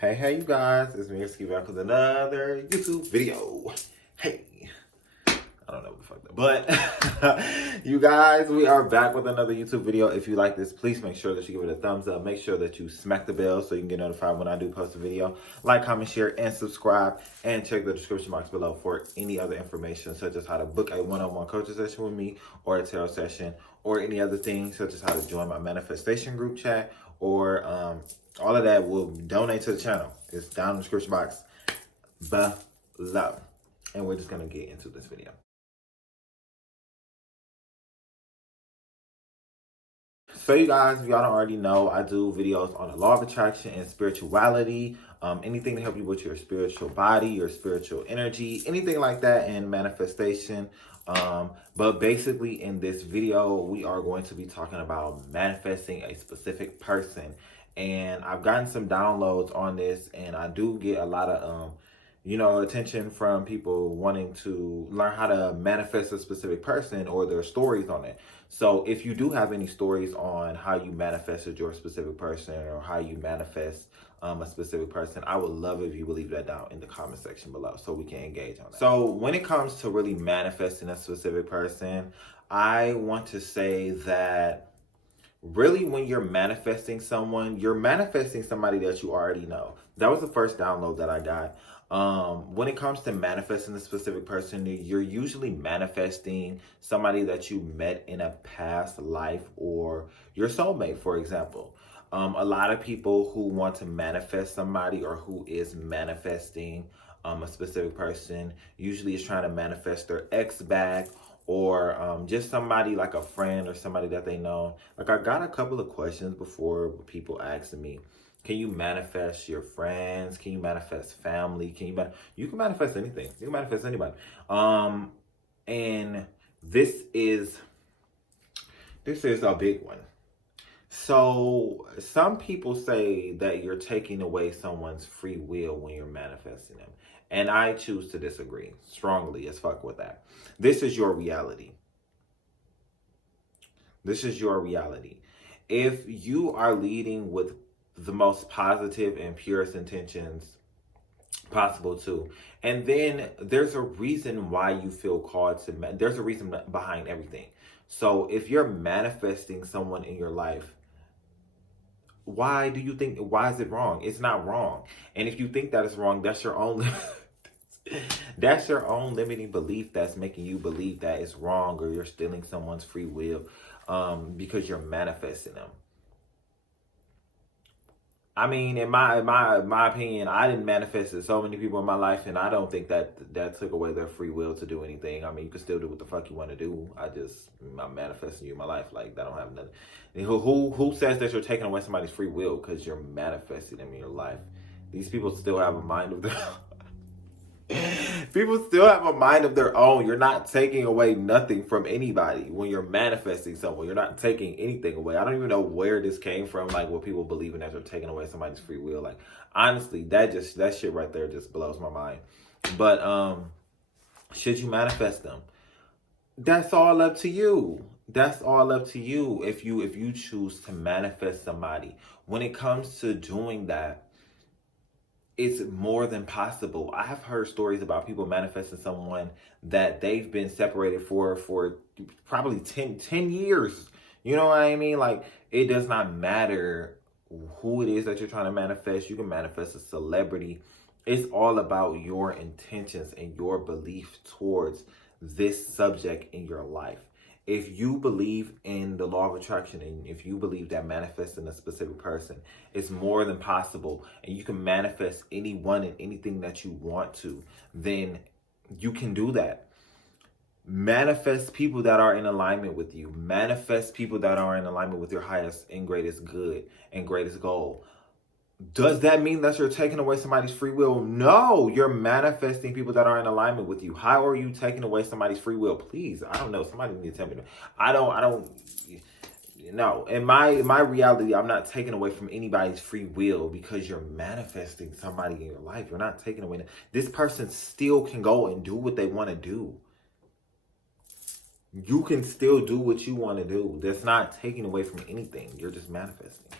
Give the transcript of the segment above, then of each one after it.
Hey, you guys, it's me, Ski, back with another YouTube video. Hey, I don't know what the fuck that, but you guys, we are back with another YouTube video. If you like this, please make sure that you give it a thumbs up. Make sure that you smack the bell so you can get notified when I do post a video. Like, comment, share, and subscribe. And check the description box below for any other information, such as how to book a one-on-one coaching session with me, or a tarot session, or any other things, such as how to join my manifestation group chat, or all of that will donate to the channel. It's down in the description box below. And we're just going to get into this video. So you guys, if y'all don't already know, I do videos on the law of attraction and spirituality. Anything to help you with your spiritual body, your spiritual energy, anything like that, and manifestation. But basically in this video, we are going to be talking about manifesting a specific person. And I've gotten some downloads on this, and I do get a lot of attention from people wanting to learn how to manifest a specific person or their stories on it. So if you do have any stories on how you manifested your specific person or how you manifest a specific person, I would love if you would leave that down in the comment section below so we can engage on that. So when it comes to really manifesting a specific person, I want to say that really when you're manifesting someone, you're manifesting somebody that you already know. That was the first download that I got. When it comes to manifesting a specific person, you're usually manifesting somebody that you met in a past life or your soulmate, for example. A lot of people who want to manifest somebody or who is manifesting a specific person usually is trying to manifest their ex back, or just somebody like a friend or somebody that they know. Like, I got a couple of questions before people asking me, can you manifest your friends? Can you manifest family? You can manifest anything. You can manifest anybody. And this is a big one. So some people say that you're taking away someone's free will when you're manifesting them. And I choose to disagree strongly as fuck with that. This is your reality. This is your reality. If you are leading with the most positive and purest intentions possible too, and then there's a reason why you feel called to, there's a reason behind everything. So if you're manifesting someone in your life, why is it wrong? It's not wrong. And if you think that it's wrong, that's your own that's your own limiting belief that's making you believe that it's wrong, or you're stealing someone's free will because you're manifesting them. I mean, in my opinion, I didn't manifest so many people in my life, and I don't think that took away their free will to do anything. I mean, you can still do what the fuck you want to do. I'm manifesting you in my life. Like, that don't have nothing. Who says that you're taking away somebody's free will because you're manifesting them in your life? These people still have a mind of their People still have a mind of their own. You're not taking away nothing from anybody when you're manifesting someone. You're not taking anything away. I don't even know where this came from, like what people believing that you're taking away somebody's free will. Like, honestly, that shit right there just blows my mind. But should you manifest them? That's all up to you. That's all up to you if you choose to manifest somebody. When it comes to doing that, it's more than possible. I have heard stories about people manifesting someone that they've been separated for probably 10 years. You know what I mean? Like, it does not matter who it is that you're trying to manifest. You can manifest a celebrity. It's all about your intentions and your belief towards this subject in your life. If you believe in the law of attraction, and if you believe that manifesting a specific person is more than possible, and you can manifest anyone and anything that you want to, then you can do that. Manifest people that are in alignment with you. Manifest people that are in alignment with your highest and greatest good and greatest goal. Does that mean that you're taking away somebody's free will? No, you're manifesting people that are in alignment with you. How are you taking away somebody's free will? Please, I don't know. Somebody needs to tell me. I don't no. In my reality, I'm not taking away from anybody's free will because you're manifesting somebody in your life. You're not taking away. This person still can go and do what they want to do. You can still do what you want to do. That's not taking away from anything. You're just manifesting.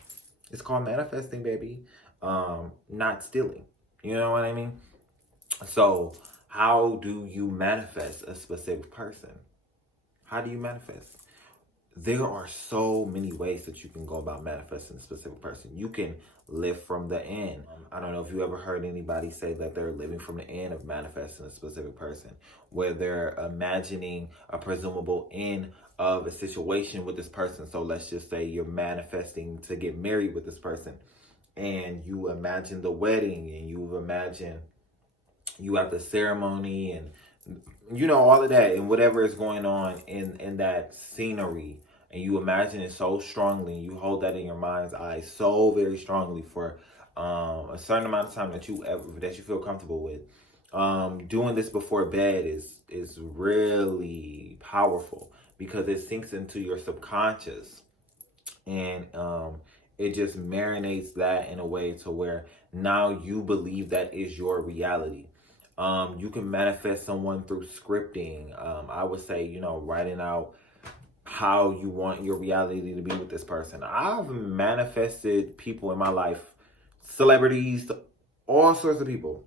It's called manifesting, baby. not stealing. You know what I mean? So how do you manifest a specific person? How do you manifest? There are so many ways that you can go about manifesting a specific person. You can live from the end. I don't know if you ever heard anybody say that they're living from the end of manifesting a specific person, where they're imagining a presumable end of a situation with this person. So let's just say you're manifesting to get married with this person, and you imagine the wedding, and you imagine you have the ceremony, and you know all of that, and whatever is going on in that scenery, and you imagine it so strongly, and you hold that in your mind's eye so very strongly for a certain amount of time that you feel comfortable with. Doing this before bed is really powerful because it sinks into your subconscious, and it just marinates that in a way to where now you believe that is your reality. You can manifest someone through scripting. I would say, writing out how you want your reality to be with this person. I've manifested people in my life, celebrities, all sorts of people.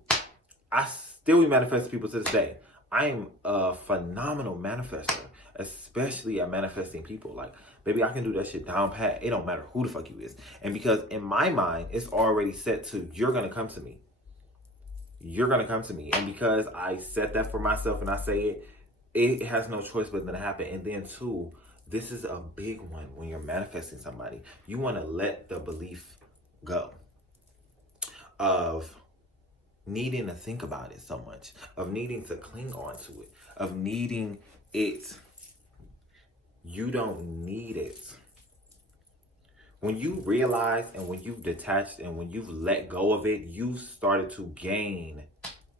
I still manifest people to this day. I am a phenomenal manifester, especially at manifesting people. Like, baby, I can do that shit down pat. It don't matter who the fuck you is. And because in my mind, it's already set to, you're going to come to me. You're going to come to me. And because I set that for myself and I say it has no choice but to happen. And then two, this is a big one when you're manifesting somebody. You want to let the belief go of needing to think about it so much, of needing to cling on to it, of needing it. You don't need it. When you realize and when you've detached and when you've let go of it, you started to gain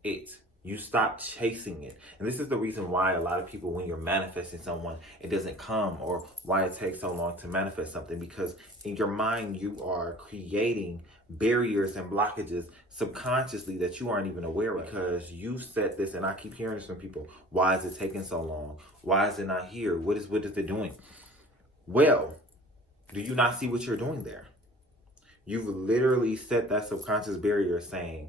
it. You stop chasing it. And this is the reason why a lot of people, when you're manifesting someone, it doesn't come, or why it takes so long to manifest something, because in your mind, you are creating barriers and blockages subconsciously that you aren't even aware of, because you set this, and I keep hearing this from people. Why is it taking so long? Why is it not here? What is it doing? Well, do you not see what you're doing there? You've literally set that subconscious barrier saying,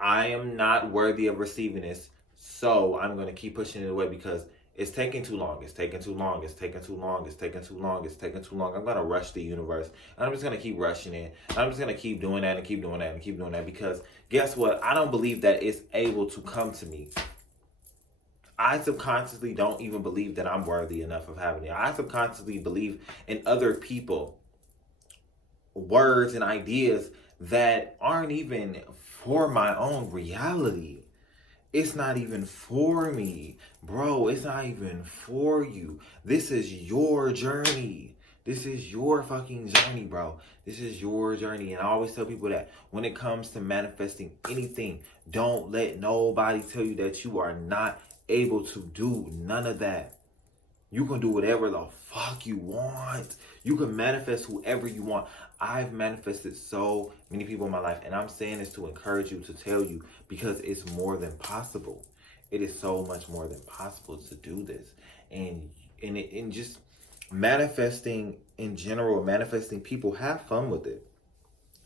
I am not worthy of receiving this, so I'm going to keep pushing it away because it's taking too long. It's taking too long. It's taking too long. It's taking too long. It's taking too long. I'm going to rush the universe. And I'm just going to keep rushing it. I'm just going to keep doing that and keep doing that and keep doing that, because guess what? I don't believe that it's able to come to me. I subconsciously don't even believe that I'm worthy enough of having it. I subconsciously believe in other people, words and ideas that aren't even for my own reality. It's not even for me. Bro, it's not even for you. This is your journey. This is your fucking journey, bro. This is your journey. And I always tell people that when it comes to manifesting anything, don't let nobody tell you that you are not able to do none of that. You can do whatever the fuck you want. You can manifest whoever you want. I've manifested so many people in my life, and I'm saying this to encourage you, to tell you, because it's more than possible. It is so much more than possible to do this. And just manifesting in general, manifesting people, have fun with it.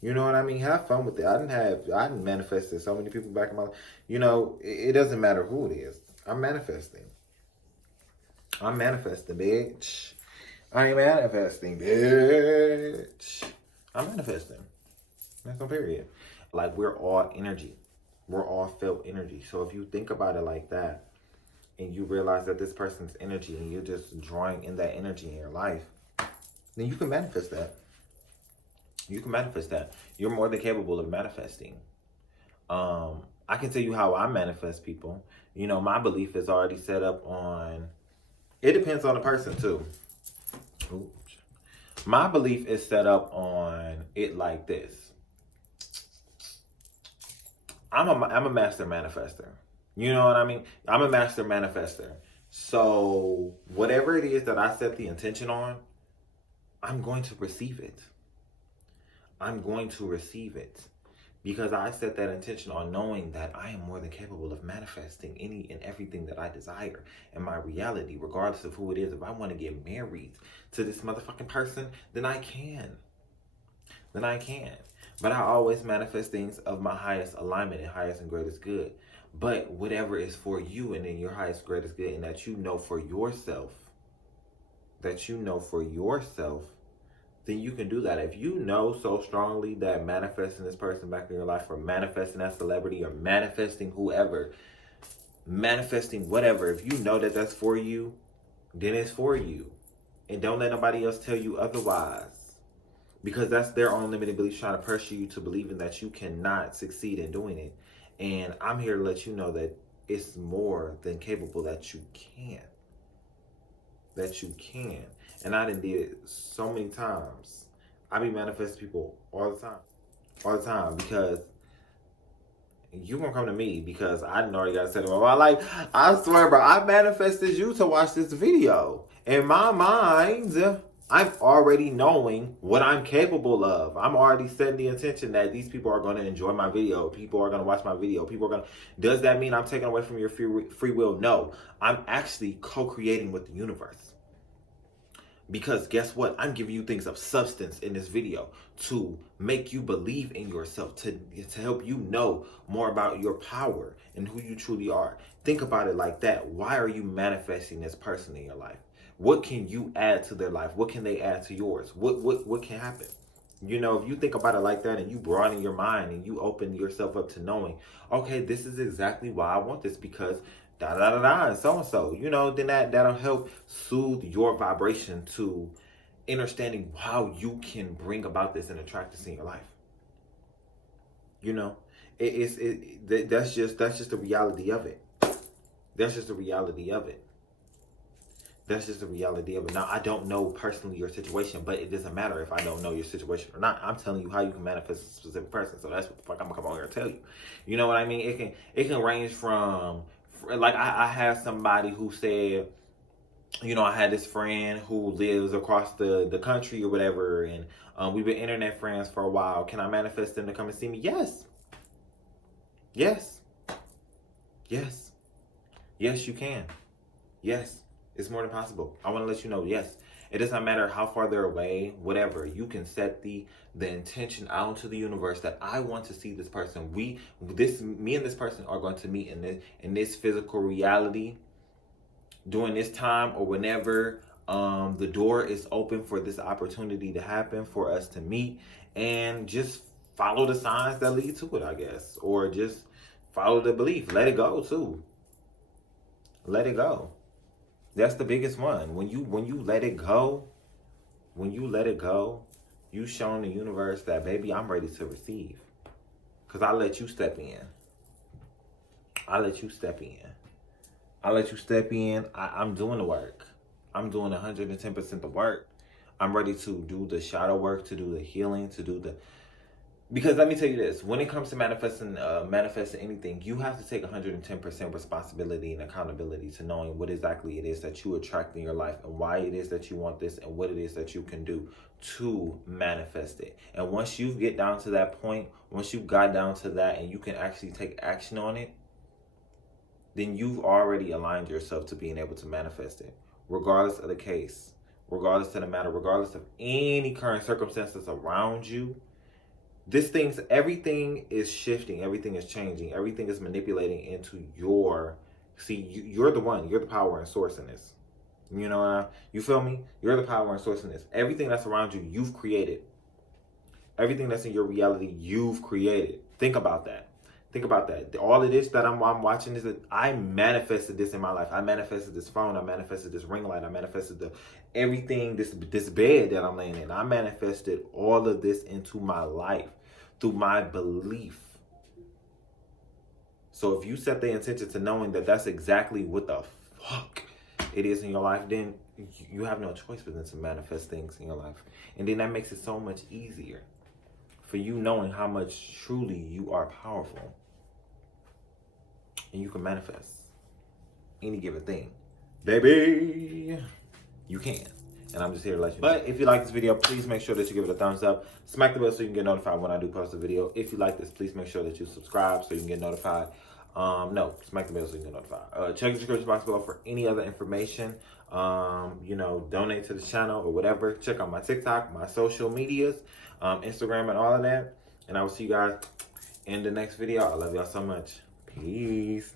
You know what I mean? Have fun with it. I didn't manifested so many people back in my life. It doesn't matter who it is. I'm manifesting, bitch. I ain't manifesting, bitch. I'm manifesting. That's no period. Like, we're all energy. We're all felt energy. So if you think about it like that, and you realize that this person's energy, and you're just drawing in that energy in your life, then you can manifest that. You can manifest that. You're more than capable of manifesting. I can tell you how I manifest people. My belief is already set up on, it depends on the person too. Oops. My belief is set up on it like this. I'm a master manifester. You know what I mean? I'm a master manifester. So whatever it is that I set the intention on, I'm going to receive it. I'm going to receive it. Because I set that intention on knowing that I am more than capable of manifesting any and everything that I desire in my reality, regardless of who it is. If I want to get married to this motherfucking person, then I can. But I always manifest things of my highest alignment and highest and greatest good. But whatever is for you and in your highest, greatest good, and that you know for yourself, then you can do that. If you know so strongly that manifesting this person back in your life, or manifesting that celebrity, or manifesting whoever, manifesting whatever, if you know that that's for you, then it's for you. And don't let nobody else tell you otherwise. Because that's their own limited beliefs trying to pressure you to believing that you cannot succeed in doing it. And I'm here to let you know that it's more than capable that you can. That you can. And I done did it so many times. I be manifesting people all the time. All the time. Because you gonna come to me because I didn't already got to set it up. I swear, bro, I manifested you to watch this video. In my mind, I'm already knowing what I'm capable of. I'm already setting the intention that these people are going to enjoy my video. People are going to watch my video. Does that mean I'm taking away from your free will? No. I'm actually co-creating with the universe. Because guess what? I'm giving you things of substance in this video to make you believe in yourself, to help you know more about your power and who you truly are. Think about it like that. Why are you manifesting this person in your life? What can you add to their life? What can they add to yours? What can happen? You know, if you think about it like that and you broaden your mind and you open yourself up to knowing, okay, this is exactly why I want this, because and so, you know, then that'll help soothe your vibration to understanding how you can bring about this and attract this in your life. You know, that's just the reality of it. That's just the reality of it. That's just the reality of it. Now, I don't know personally your situation, but it doesn't matter if I don't know your situation or not. I'm telling you how you can manifest a specific person. So that's what the fuck I'm gonna come on here and tell you. You know what I mean? It can range from, like, I had somebody who said, you know, I had this friend who lives across the country or whatever, and we've been internet friends for a while. Can I manifest them to come and see me? Yes. Yes. Yes. Yes, you can. Yes. It's more than possible. I want to let you know, yes. It doesn't matter how far they're away, whatever. You can set the intention out to the universe that I want to see this person. Me and this person are going to meet in this physical reality during this time or whenever the door is open for this opportunity to happen, for us to meet, and just follow the signs that lead to it, I guess. Or just follow the belief. Let it go too. Let it go. That's the biggest one. When you let it go, you showing the universe that, baby, I'm ready to receive. Because I let you step in. I'm doing the work. I'm doing 110% the work. I'm ready to do the shadow work, to do the healing, because let me tell you this, when it comes to manifesting anything, you have to take 110% responsibility and accountability to knowing what exactly it is that you attract in your life and why it is that you want this and what it is that you can do to manifest it. And once you get down to that point, once you got down to that and you can actually take action on it, then you've already aligned yourself to being able to manifest it, regardless of the case, regardless of the matter, regardless of any current circumstances around you. Everything is shifting, everything is changing, everything is manipulating into you're the one, you're the power and source in this. You know, you feel me? You're the power and source in this. Everything that's around you, you've created. Everything that's in your reality, you've created. Think about that. All of this that I'm watching is that I manifested this in my life. I manifested this phone. I manifested this ring light. I manifested everything, this bed that I'm laying in. I manifested all of this into my life through my belief. So if you set the intention to knowing that that's exactly what the fuck it is in your life, then you have no choice but then to manifest things in your life. And then that makes it so much easier for you knowing how much truly you are powerful. And you can manifest any given thing. Baby, you can. And I'm just here to let you know. But if you like this video, please make sure that you give it a thumbs up. Smack the bell so you can get notified when I do post a video. If you like this, please make sure that you subscribe so you can get notified. Smack the bell so you can get notified. Check the description box below for any other information. Donate to the channel or whatever. Check out my TikTok, my social medias, Instagram, and all of that. And I will see you guys in the next video. I love y'all so much. Peace.